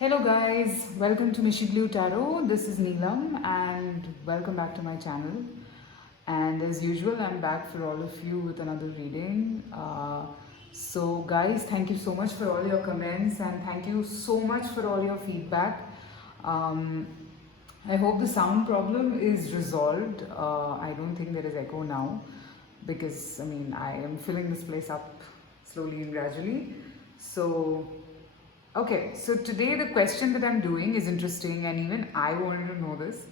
Hello guys, welcome to Mishi Blue Tarot. This is Neelam and welcome back to my channel. And as usual, I'm back for all of you with another reading. So guys, thank you so much for all your comments and thank you so much for all your feedback. Um, I hope the sound problem is resolved. I don't think there is echo now because I am filling this place up slowly and gradually. So okay, so today the question that I'm doing is interesting, and even I wanted to know this.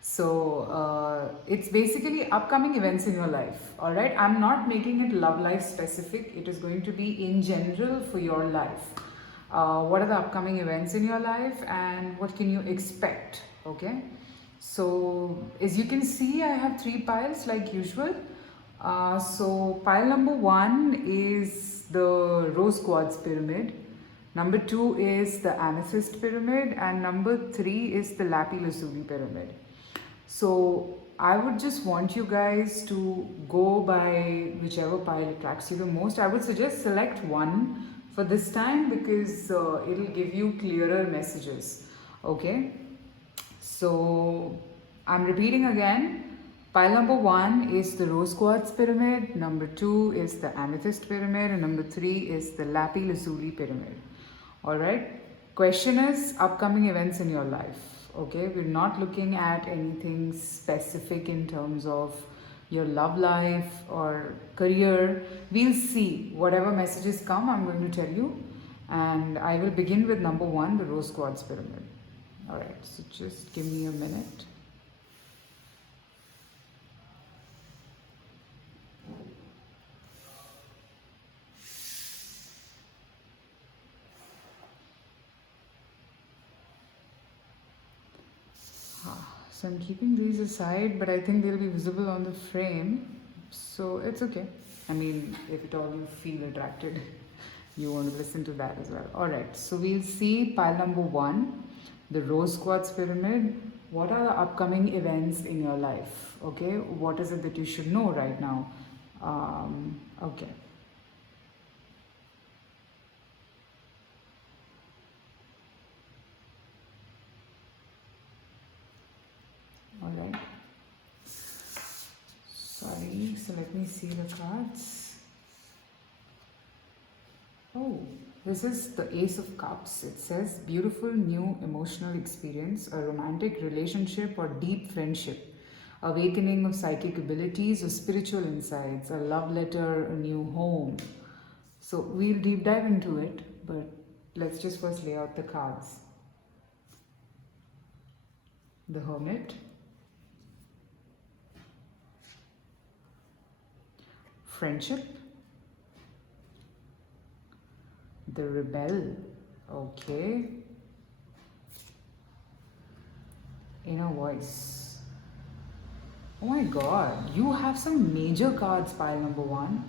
So, it's basically upcoming events in your life, all right? I'm not making it love life specific, it is going to be in general for your life. What are the upcoming events in your life, and what can you expect, okay? So, as you can see, I have three piles like usual. So, pile number one is the rose quartz pyramid. Number two is the amethyst pyramid, and number three is the lapis lazuli pyramid. So I would just want you guys to go by whichever pile attracts you the most. I would suggest select one for this time because it'll give you clearer messages. Okay, so I'm repeating again. Pile number one is the rose quartz pyramid, number two is the amethyst pyramid, and number three is the lapis lazuli pyramid. Alright, question is upcoming events in your life. Okay, we're not looking at anything specific in terms of your love life or career. We'll see whatever messages come, I'm going to tell you. And I will begin with number one, the rose quartz pyramid. Alright, so just give me a minute. So I'm keeping these aside, but I think they'll be visible on the frame. So it's okay. If at all you feel attracted, you want to listen to that as well. Alright, so we'll see pile number one, the rose quartz pyramid. What are the upcoming events in your life? Okay, what is it that you should know right now? Okay. Alright. Sorry, so let me see the cards. Oh, this is the Ace of Cups. It says beautiful new emotional experience, a romantic relationship or deep friendship, awakening of psychic abilities or spiritual insights, a love letter, a new home. So we'll deep dive into it, but let's just first lay out the cards. The Hermit, friendship, the Rebel, okay, inner voice. Oh my god, you have some major cards, pile number one.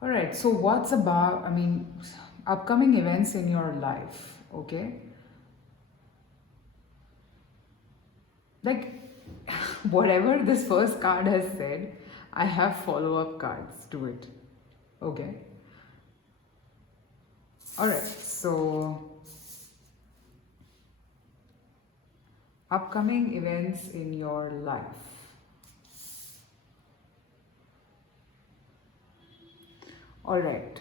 Alright, so what's about, upcoming events in your life, okay? Like, whatever this first card has said, I have follow-up cards to it, okay? Alright, so upcoming events in your life. Alright,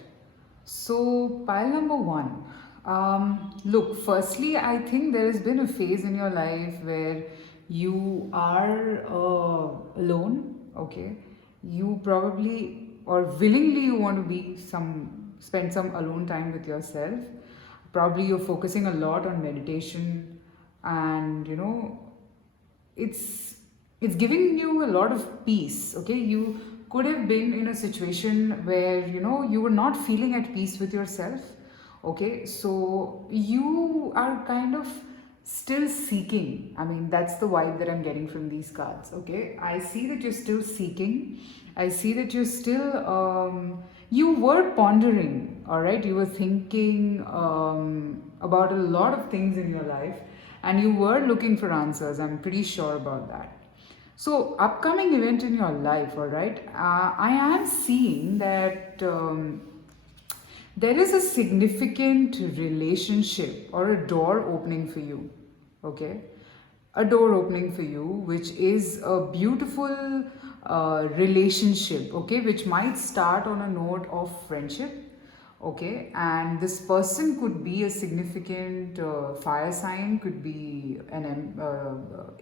so pile number one. Look, firstly, I think there has been a phase in your life where you are alone, okay? You probably or willingly you want to spend some alone time with yourself. Probably you're focusing a lot on meditation, and it's giving you a lot of peace, okay? You could have been in a situation where you were not feeling at peace with yourself, okay? So you are kind of still seeking. That's the vibe that I'm getting from these cards, okay? I see that you're still seeking. I see that you're still you were pondering, all right? You were thinking about a lot of things in your life, and you were looking for answers. I'm pretty sure about that. So, upcoming event in your life, all right? I am seeing that there is a significant relationship or a door opening for you. Okay, a door opening for you, which is a beautiful relationship, okay, which might start on a note of friendship, okay, and this person could be a significant fire sign, could be an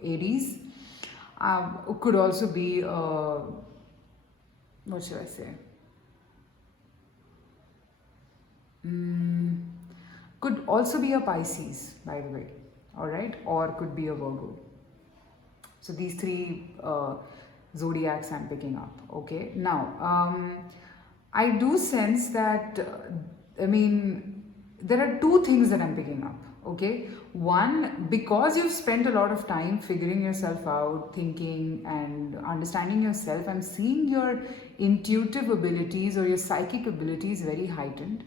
Aries, could also be what should I say? Mm, could also be a Pisces, by the way, all right, or could be a Virgo. So these three zodiacs I'm picking up. Okay. Now, I do sense that, I mean, there are two things that I'm picking up. Okay. One, because you've spent a lot of time figuring yourself out, thinking and understanding yourself, I'm seeing your intuitive abilities or your psychic abilities very heightened.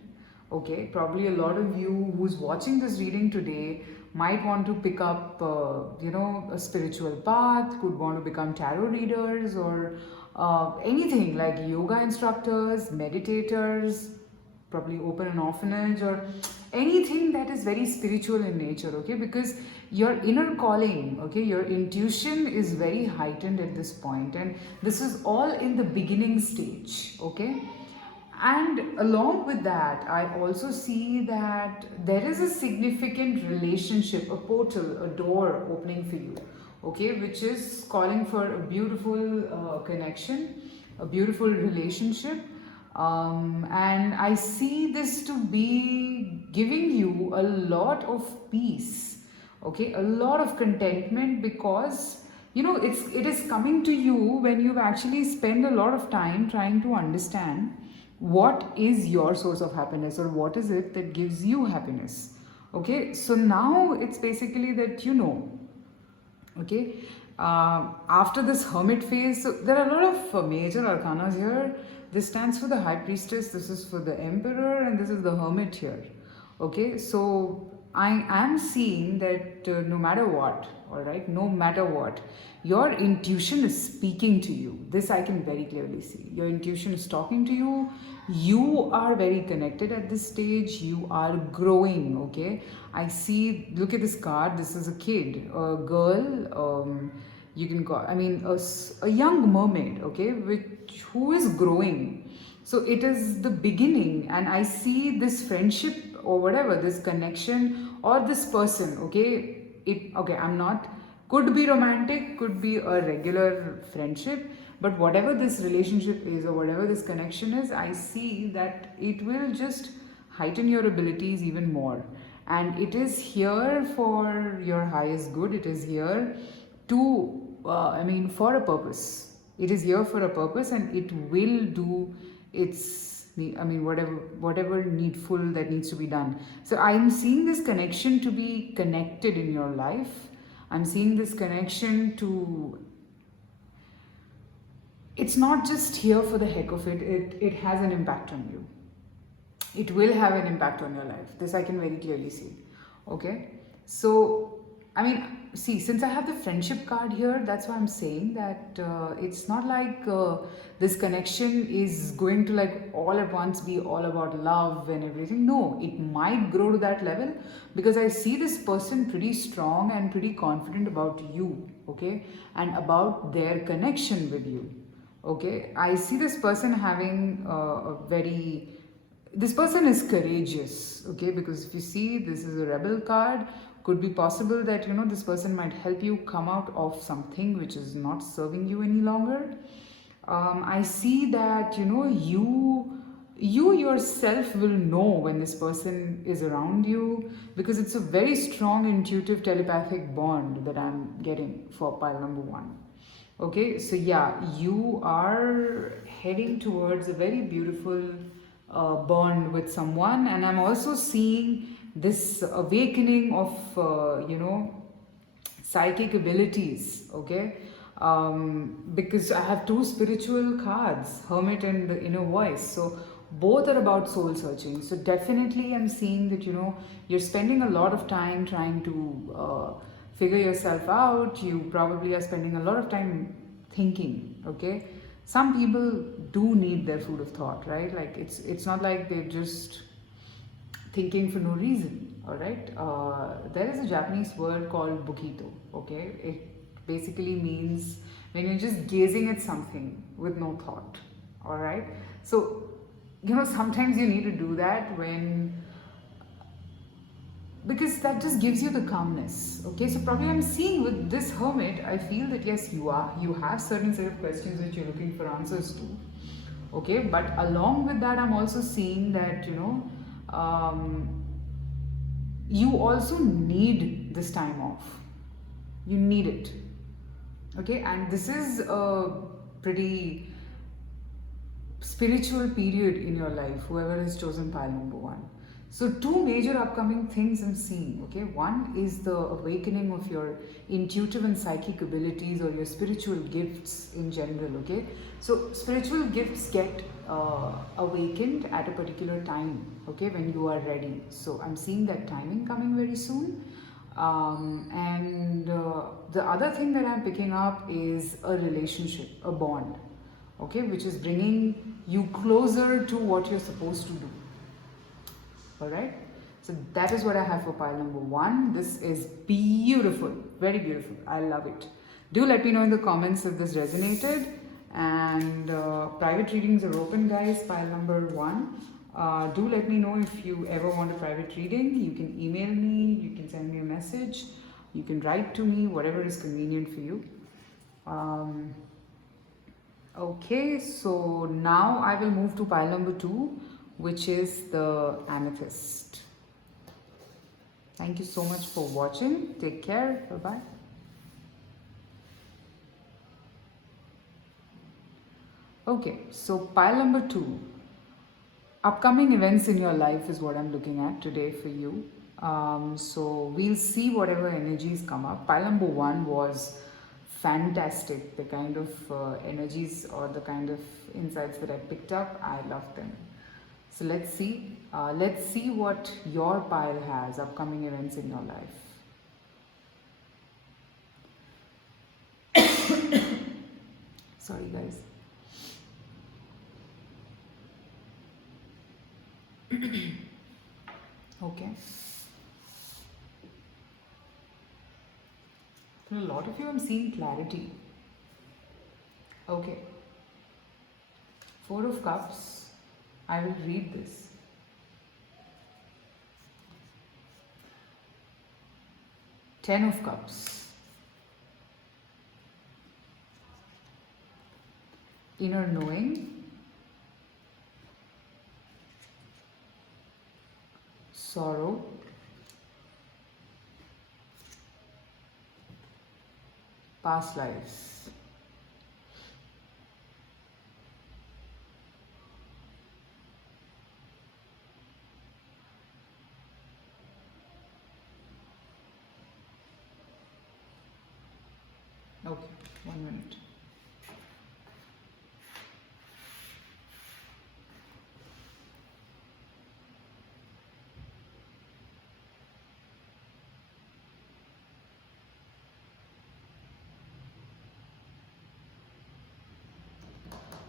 Okay, probably a lot of you who's watching this reading today might want to pick up, a spiritual path, could want to become tarot readers or anything like yoga instructors, meditators, probably open an orphanage or anything that is very spiritual in nature, okay? Because your inner calling, okay, your intuition is very heightened at this point, and this is all in the beginning stage, okay? And along with that, I also see that there is a significant relationship, a portal, a door opening for you, okay, which is calling for a beautiful connection, a beautiful relationship. And I see this to be giving you a lot of peace, okay, a lot of contentment, because it is coming to you when you've actually spent a lot of time trying to understand what is your source of happiness or what is it that gives you happiness. Okay, so now it's basically that okay, after this hermit phase, so there are a lot of major arcanas here. This stands for the high priestess, this is for the emperor, and this is the hermit here. Okay, so I am seeing that no matter what, all right, no matter what, your intuition is speaking to you. This I can very clearly see. Your intuition is talking to you. You are very connected at this stage. You are growing, okay? I see, look at this card. This is a kid, a girl. You can call, I mean, a young mermaid, okay, who is growing. So it is the beginning, and I see this friendship or whatever, this connection or this person, okay? I'm not, could be romantic, could be a regular friendship, but whatever this relationship is or whatever this connection is, I see that it will just heighten your abilities even more. And it is here for your highest good. It is here for a purpose. It is here for a purpose, and it will do its, whatever needful that needs to be done. So I'm seeing this connection to be connected in your life. I'm seeing this connection to, it's not just here for the heck of it. It has an impact on you. It will have an impact on your life. This I can very clearly see. Okay, so see, since I have the friendship card here, that's why I'm saying that it's not like this connection is going to like all at once be all about love and everything. No, it might grow to that level, because I see this person pretty strong and pretty confident about you, okay, and about their connection with you. Okay, I see this person having this person is courageous, okay, because if you see, this is a rebel card. Could be possible that this person might help you come out of something which is not serving you any longer. I see that you yourself will know when this person is around you, because it's a very strong intuitive telepathic bond that I'm getting for pile number 1. Okay, so yeah, you are heading towards a very beautiful bond with someone, and I'm also seeing this awakening of psychic abilities, okay, because I have 2 spiritual cards, hermit and the inner voice, so both are about soul searching. So definitely I'm seeing that you're spending a lot of time trying to figure yourself out. You probably are spending a lot of time thinking, okay. Some people do need their food of thought, right? Like it's not like they just thinking for no reason. All right. There is a Japanese word called bukito. Okay, it basically means when you're just gazing at something with no thought. All right. So sometimes you need to do that when, because that just gives you the calmness. Okay, so probably I'm seeing with this hermit, I feel that yes, you have certain set of questions which you're looking for answers to. Okay, but along with that, I'm also seeing that you also need this time off. You need it. Okay, and this is a pretty spiritual period in your life, whoever has chosen pile number one. So, two major upcoming things I'm seeing. Okay, one is the awakening of your intuitive and psychic abilities or your spiritual gifts in general. Okay, so spiritual gifts get awakened at a particular time. Okay, when you are ready. So, I'm seeing that timing coming very soon. And the other thing that I'm picking up is a relationship, a bond, okay, which is bringing you closer to what you're supposed to do. All right, so that is what I have for pile number one. This is beautiful, very beautiful. I love it. Do let me know in the comments if this resonated. And private readings are open, guys. Pile number one. Do let me know if you ever want a private reading. You can email me, you can send me a message, you can write to me, whatever is convenient for you. Okay, so now I will move to pile number two, which is the amethyst. Thank you so much for watching. Take care. Bye-bye. Okay, so pile number two. Upcoming events in your life is what I'm looking at today for you. So we'll see whatever energies come up. Pile number one was fantastic. The kind of energies or the kind of insights that I picked up, I love them. So let's see. Let's see what your pile has, upcoming events in your life. Sorry, guys. Okay. For a lot of you, I'm seeing clarity. Okay. Four of Cups. I will read this. Ten of Cups. Inner knowing. Sorrow. Past lives. Okay, 1 minute.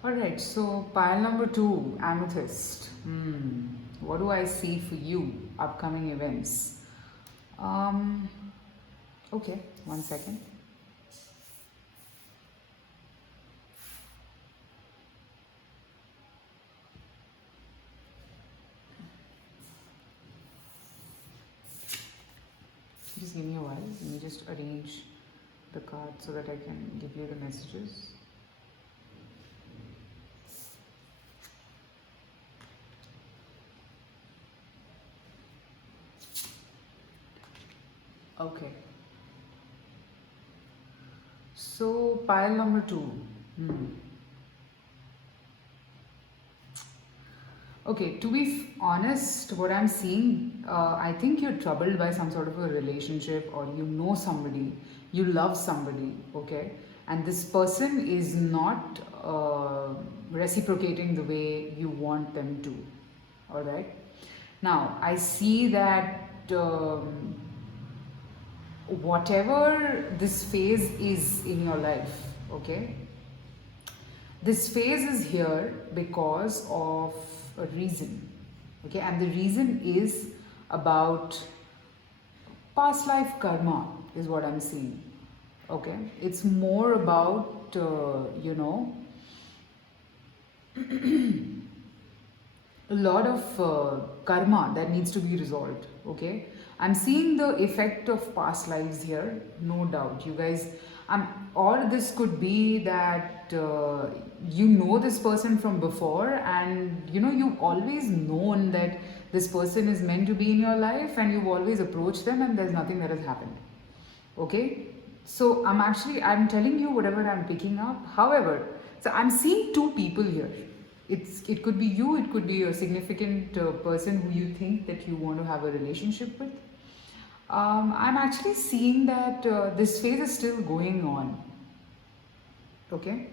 Alright, so pile number two, amethyst. What do I see for you? Upcoming events. Okay, 1 second. Just give me a while. Let me just arrange the card so that I can give you the messages. Okay. So pile number two. Okay, to be honest, what I'm seeing, I think you're troubled by some sort of a relationship, or you know somebody, you love somebody, okay? And this person is not reciprocating the way you want them to, alright? Now, I see that whatever this phase is in your life, okay? This phase is here because of a reason, Okay, and the reason is about past life karma, is what I'm seeing. Okay, it's more about, a lot of karma that needs to be resolved. Okay, I'm seeing the effect of past lives here, no doubt. You guys, or this could be that you know this person from before, and you've always known that this person is meant to be in your life, and you've always approached them, and there's nothing that has happened. Okay, so I'm telling you whatever I'm picking up. However, so I'm seeing two people here. It could be you, it could be a significant person who you think that you want to have a relationship with. I'm actually seeing that this phase is still going on. Okay,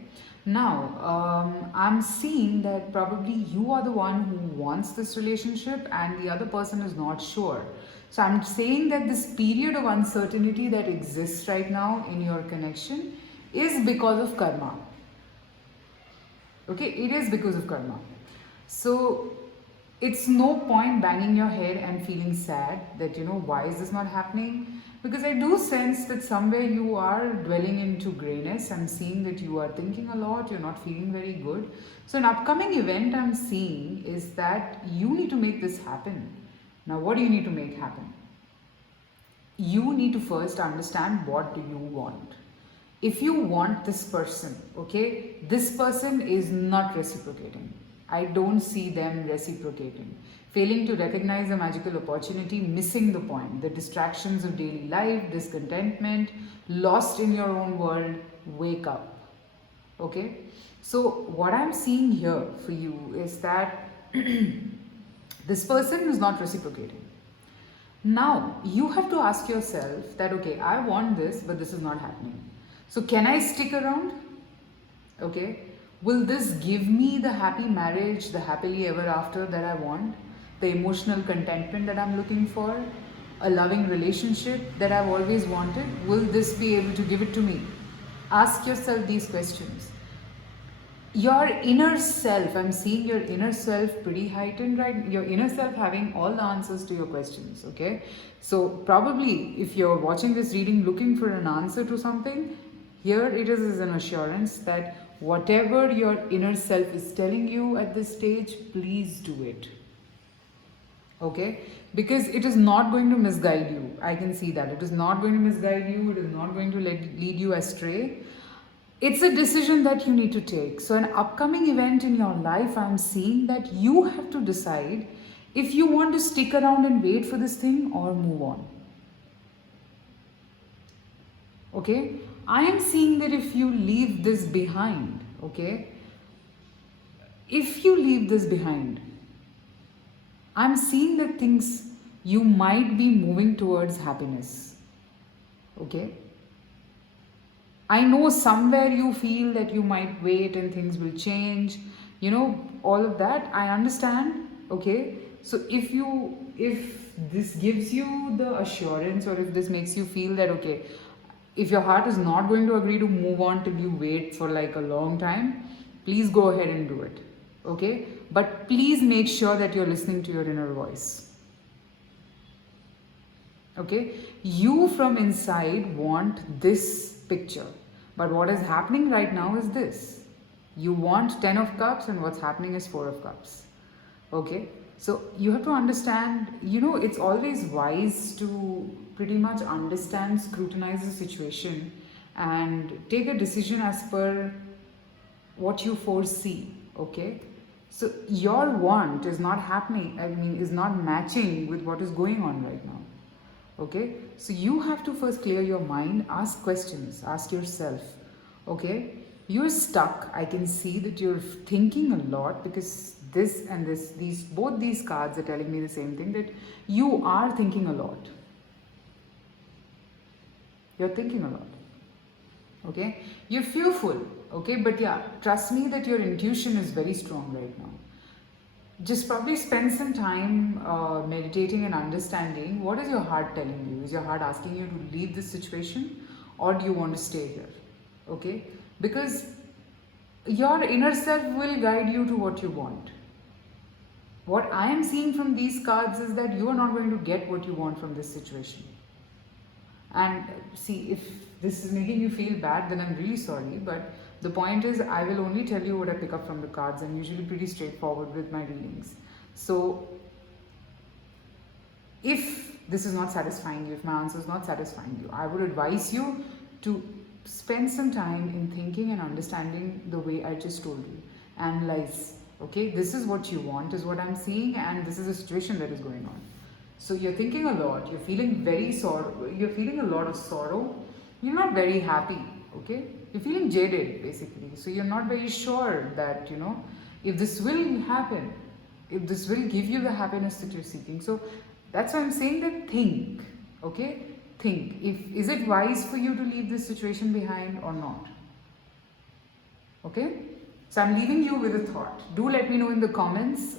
now I'm seeing that probably you are the one who wants this relationship and the other person is not sure. So I'm saying that this period of uncertainty that exists right now in your connection is because of karma. Okay, it is because of karma. So it's no point banging your head and feeling sad that why is this not happening, because I do sense that somewhere you are dwelling into grayness. I'm seeing that you are thinking a lot, you're not feeling very good. So an upcoming event I'm seeing is that you need to make this happen. Now what do you need to make happen? You need to first understand what do you want. If you want this person, okay, this person is not reciprocating. I don't see them reciprocating. Failing to recognize a magical opportunity, missing the point, the distractions of daily life, discontentment, lost in your own world, wake up. Okay? So, what I'm seeing here for you is that this person is not reciprocating. Now, you have to ask yourself that, okay, I want this, but this is not happening. So, can I stick around? Okay. Will this give me the happy marriage, the happily ever after that I want? The emotional contentment that I'm looking for? A loving relationship that I've always wanted? Will this be able to give it to me? Ask yourself these questions. Your inner self, I'm seeing your inner self pretty heightened, right? Your inner self having all the answers to your questions, okay? So, probably if you're watching this reading looking for an answer to something, here it is as an assurance that whatever your inner self is telling you at this stage, please do it. Okay? Because it is not going to misguide you. I can see that. It is not going to misguide you, it is not going to lead you astray. It's a decision that you need to take. So, an upcoming event in your life, I'm seeing that you have to decide if you want to stick around and wait for this thing or move on. Okay? I am seeing that if you leave this behind, okay? If you leave this behind, I'm seeing that things, you might be moving towards happiness. Okay? I know somewhere you feel that you might wait and things will change, all of that. I understand. Okay? So if this gives you the assurance, or if this makes you feel that, okay, if your heart is not going to agree to move on till you wait for like a long time, please go ahead and do it. Okay? But please make sure that you're listening to your inner voice. Okay? You from inside want this picture. But what is happening right now is this. You want 10 of cups, and what's happening is 4 of cups. Okay? So you have to understand, it's always wise to pretty much understand, scrutinize the situation, and take a decision as per what you foresee. Okay? So your want is not happening, is not matching with what is going on right now. Okay? So you have to first clear your mind, ask questions, ask yourself. Okay? You're stuck. I can see that you're thinking a lot, because this and this, both these cards are telling me the same thing, that you are thinking a lot. You're thinking a lot. Okay? You're fearful. Okay? But yeah, trust me that your intuition is very strong right now. Just probably spend some time meditating and understanding what is your heart telling you. Is your heart asking you to leave this situation, or do you want to stay here? Okay? Because your inner self will guide you to what you want. what I am seeing from these cards is that you are not going to get what you want from this situation. And see, if this is making you feel bad, then I'm really sorry, but the point is, I will only tell you what I pick up from the cards. I'm usually pretty straightforward with my readings. So if this is not satisfying you, if my answer is not satisfying you, I would advise you to spend some time in thinking and understanding the way I just told you. Analyze. Okay, this is what you want, is what I'm seeing, and this is a situation that is going on. So you're thinking a lot, you're feeling you're feeling a lot of sorrow, you're not very happy, okay? You're feeling jaded basically. So you're not very sure that, if this will happen, if this will give you the happiness that you're seeking. So that's why I'm saying that think, okay? Think. Is it wise for you to leave this situation behind or not? Okay? So I'm leaving you with a thought. Do let me know in the comments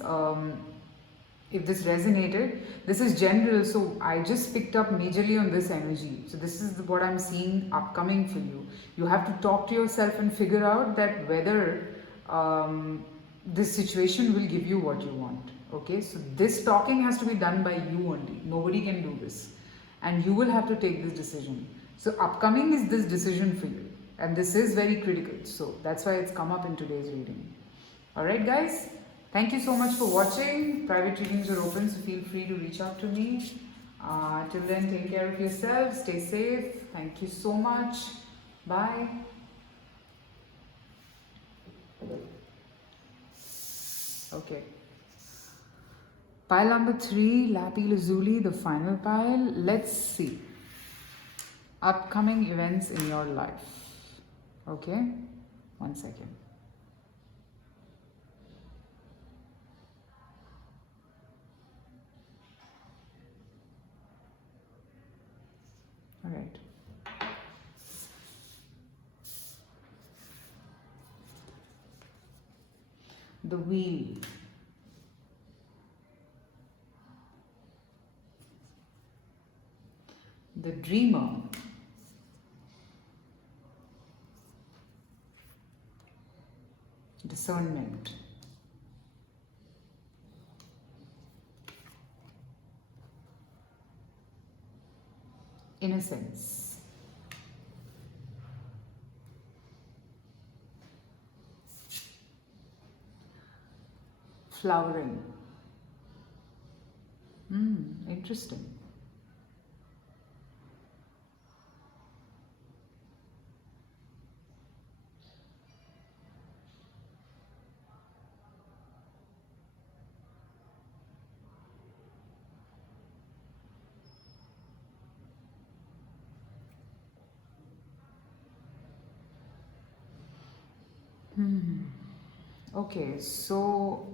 if this resonated. This is general, so I just picked up majorly on this energy. So this is what I'm seeing upcoming for you. You have to talk to yourself and figure out that whether this situation will give you what you want. Okay, so this talking has to be done by you only. Nobody can do this. And you will have to take this decision. So upcoming is this decision for you. And this is very critical. So that's why it's come up in today's reading. Alright guys, thank you so much for watching. Private readings are open, so feel free to reach out to me. Till then, take care of yourself. Stay safe. Thank you so much. Bye. Okay. Pile number 3, Lapi Lazuli, the final pile. Let's see. Upcoming events in your life. Okay? 1 second. Alright. The Wheel. The Dreamer. Discernment. Innocence. Flowering. Interesting. Okay, so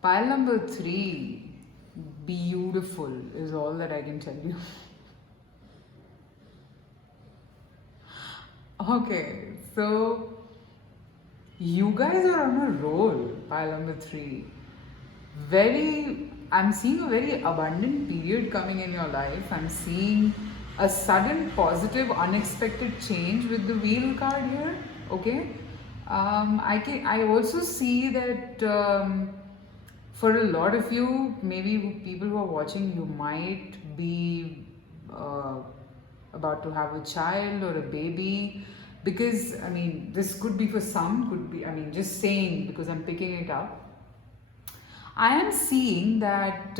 pile number 3, beautiful is all that I can tell you. Okay, so you guys are on a roll, pile number 3. I'm seeing a very abundant period coming in your life. I'm seeing a sudden positive unexpected change with the Wheel card here. Okay, I also see that for a lot of you, maybe people who are watching, you might be about to have a child or a baby, because this could be for some, could be, just saying because I'm picking it up. I am seeing that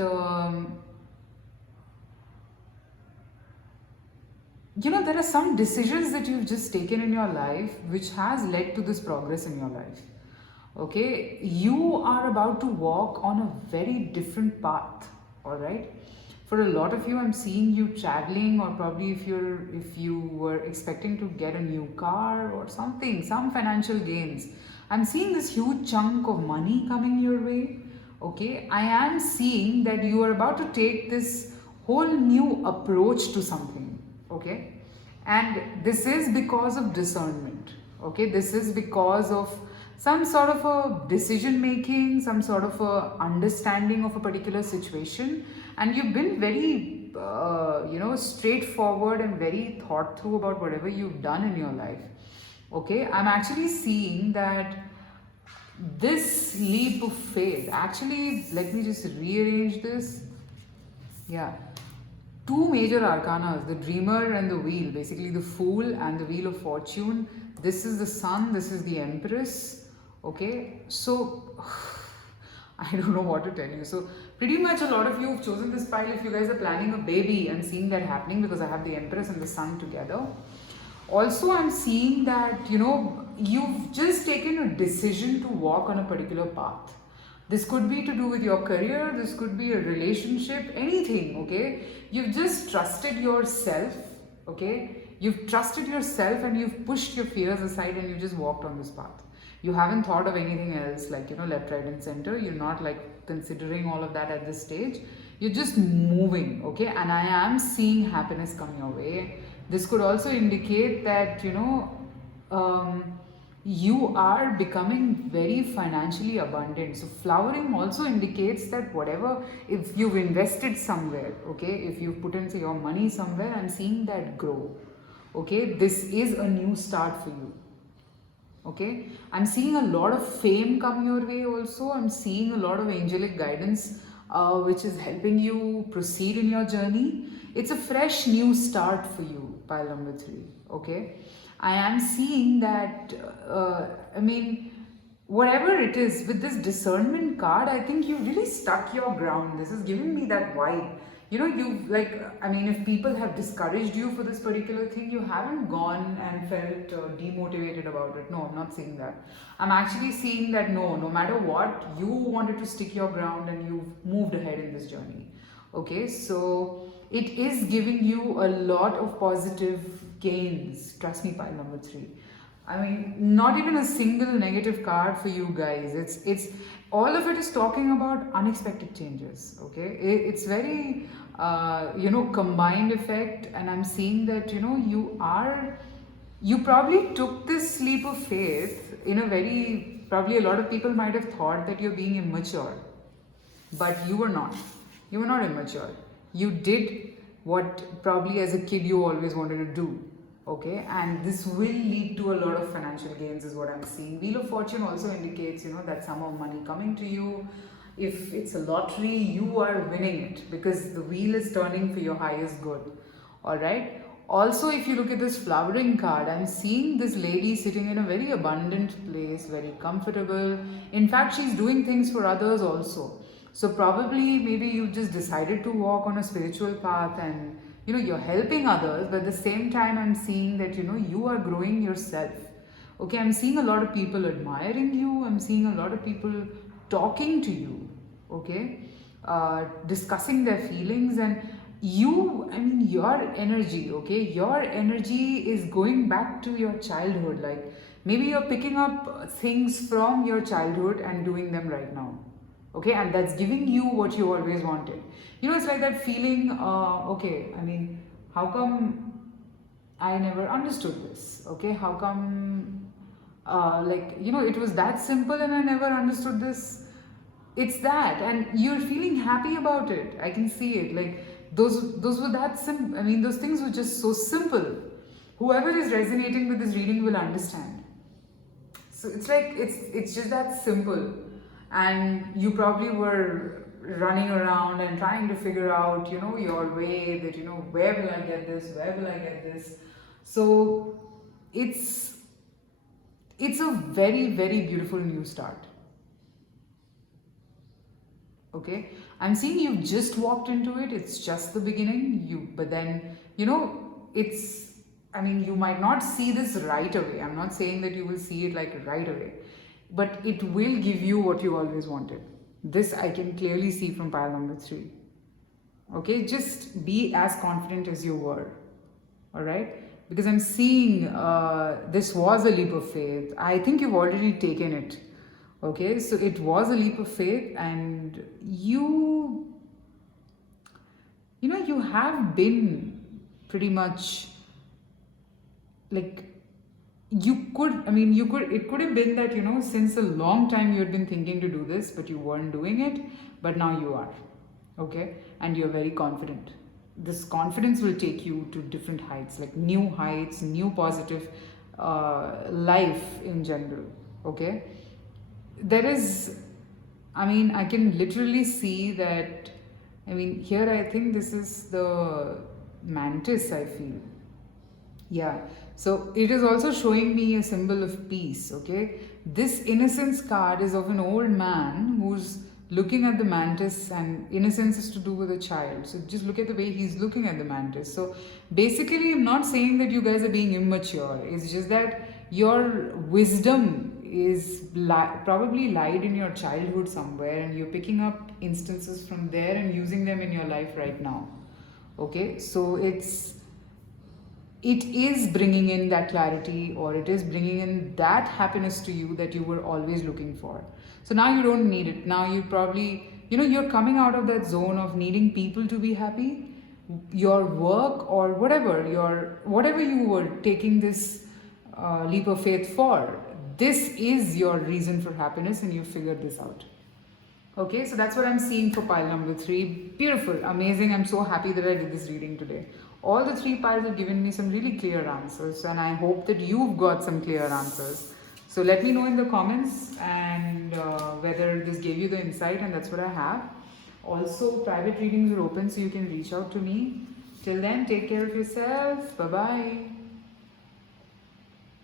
there are some decisions that you've just taken in your life which has led to this progress in your life. Okay, you are about to walk on a very different path. All right, for a lot of you, I'm seeing you traveling, or probably if you were expecting to get a new car or something, some financial gains. I'm seeing this huge chunk of money coming your way. Okay, I am seeing that you are about to take this whole new approach to something. Okay, and this is because of discernment. Okay, this is because of some sort of a decision making, some sort of a understanding of a particular situation, and you've been very straightforward and very thought through about whatever you've done in your life. Okay, I'm actually seeing that this leap of faith, actually, let me just rearrange this. Yeah. Two major arcanas, the dreamer and the wheel, basically the fool and the wheel of fortune. This is the sun, this is the empress. Okay, so I don't know what to tell you. So, pretty much a lot of you have chosen this pile. If you guys are planning a baby, I'm seeing that happening because I have the empress and the sun together. Also, I'm seeing that you've just taken a decision to walk on a particular path. This could be to do with your career, this could be a relationship, anything, okay? You've just trusted yourself, okay? You've trusted yourself and you've pushed your fears aside and you just walked on this path. You haven't thought of anything else like, left, right, and center. You're not like considering all of that at this stage. You're just moving, okay? And I am seeing happiness come your way. This could also indicate that, you are becoming very financially abundant. So flowering also indicates that whatever, if you've invested somewhere, okay, if you've put into your money somewhere, I'm seeing that grow. Okay, this is a new start for you. Okay, I'm seeing a lot of fame come your way also. I'm seeing a lot of angelic guidance which is helping you proceed in your journey. It's a fresh new start for you, pile number 3. Okay, I am seeing that, whatever it is, with this discernment card, I think you really stuck your ground. This is giving me that vibe. If people have discouraged you for this particular thing, you haven't gone and felt demotivated about it. No, I'm not saying that. I'm actually seeing that no matter what, you wanted to stick your ground and you've moved ahead in this journey. Okay, so it is giving you a lot of positive gains. Trust me, pile number 3. I mean, not even a single negative card for you guys. It's all of it is talking about unexpected changes. Okay, it's very combined effect, and I'm seeing that you probably took this leap of faith in a very, probably a lot of people might have thought that you're being immature, but you were not. You were not immature. You did what probably as a kid you always wanted to do. Okay, and this will lead to a lot of financial gains is what I'm seeing. Wheel of Fortune also indicates that sum of money coming to you. If it's a lottery, you are winning it because the wheel is turning for your highest good. All right. Also, if you look at this flowering card, I'm seeing this lady sitting in a very abundant place, very comfortable. In fact, she's doing things for others also. So probably maybe you just decided to walk on a spiritual path and you're helping others, but at the same time I'm seeing that you are growing yourself. Okay, I'm seeing a lot of people admiring you. I'm seeing a lot of people talking to you. Okay, discussing their feelings, and your energy. Okay, your energy is going back to your childhood. Like maybe you're picking up things from your childhood and doing them right now. Okay, and that's giving you what you always wanted. It's like that feeling, how come I never understood this? Okay, how come, it was that simple and I never understood this? It's that, and you're feeling happy about it. I can see it. Like, those were that simple. Those things were just so simple. Whoever is resonating with this reading will understand. So it's like, it's just that simple. And you probably were running around and trying to figure out your way, that where will I get this. So it's a very, very beautiful new start. Okay, I'm seeing you've just walked into it. It's just the beginning. But then you might not see this right away. I'm not saying that you will see it like right away, but it will give you what you always wanted. This I can clearly see from pile number 3. Okay, just be as confident as you were. All right, because I'm seeing this was a leap of faith. I think you've already taken it. Okay, so it was a leap of faith, and you have been pretty much like, it could have been that since a long time you had been thinking to do this but you weren't doing it, but now you are. Okay, and you're very confident. This confidence will take you to different heights, like new heights, new positive life in general. Okay, there is, I mean, I can literally see that. I mean, here I think this is the mantis, I feel. Yeah. So it is also showing me a symbol of peace, okay? This innocence card is of an old man who's looking at the mantis, and innocence is to do with a child. So just look at the way he's looking at the mantis. So basically, I'm not saying that you guys are being immature. It's just that your wisdom is probably lied in your childhood somewhere, and you're picking up instances from there and using them in your life right now. Okay? So it is bringing in that clarity, or it is bringing in that happiness to you that you were always looking for. So now you don't need it. Now you probably, you're coming out of that zone of needing people to be happy. Your work or whatever you were taking this leap of faith for, this is your reason for happiness, and you figured this out. Okay, so that's what I'm seeing for pile number 3. Beautiful, amazing. I'm so happy that I did this reading today. All the 3 piles have given me some really clear answers, and I hope that you've got some clear answers. So let me know in the comments and whether this gave you the insight, and that's what I have. Also, private readings are open, so you can reach out to me. Till then, take care of yourself. Bye-bye.